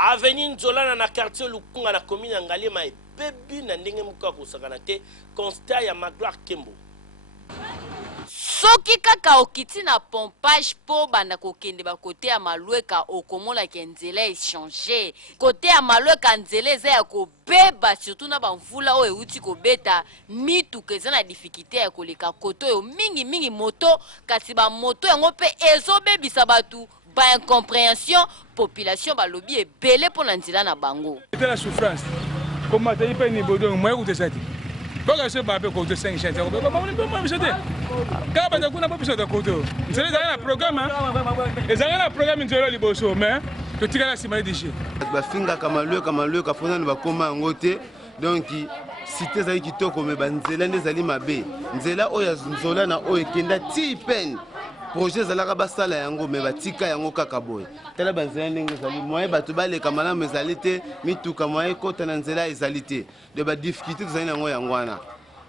Avenue Nzolana na quartier Lukunga na commune ya Ngalema ebebi na ndenge muka kusakana te constat ya Magloire Kembo. Soki kaka okiti na pompage po banda kokende ba kote ya Malweka okomona ke nzela échanger. Kote ya Malweka nzela eza ya kobeba surtout na bamvula oyo euti kobeta mituka eza na difficulté ya koleka koto oyo mingi moto kasi ba moto yango pe ezobebisa batu ba incompréhension population balobi ebele pona nzela na bango. C'était la souffrance. Comment t'as pas ni bodo moi ou t'es pourquoi ce pas côté 5 chantiers on peut pas me jeter quand ba kuna pas besoin de côté c'est un programme les un programme nzelo liboso mais to tika la sima déchet ba finga kama lwe ka fona ba koma ngote donc cité za kitoko me banzela ndezali mabe nzela oya nzola na oyo kenda ti pen projet zalaka basala yango me batika yango kaka boy tala banzela ndenge zali moye bato baleka malamu ezali te mituka moye kota na nzela ezali te de ba difficulté tozali nango yango wana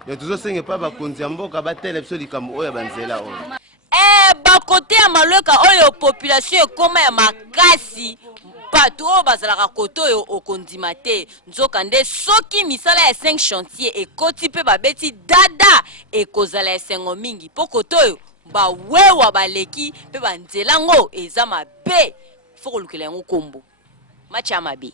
de tozosenge pa bakonzi ya mboka batele biso likambo oyo banzela oyo bakote ya Malweka oyo population ekoma ya makasi bato oyo bazalaka koto oyo okondima te nzoka nde soki misala ya 5 chantier ekoti mpe babeti dada ekozala esengo mingi mpo koto oyo bawewa baleki mpe banzela ngo eza mabe fo kolukela yango kombo match ya mabe.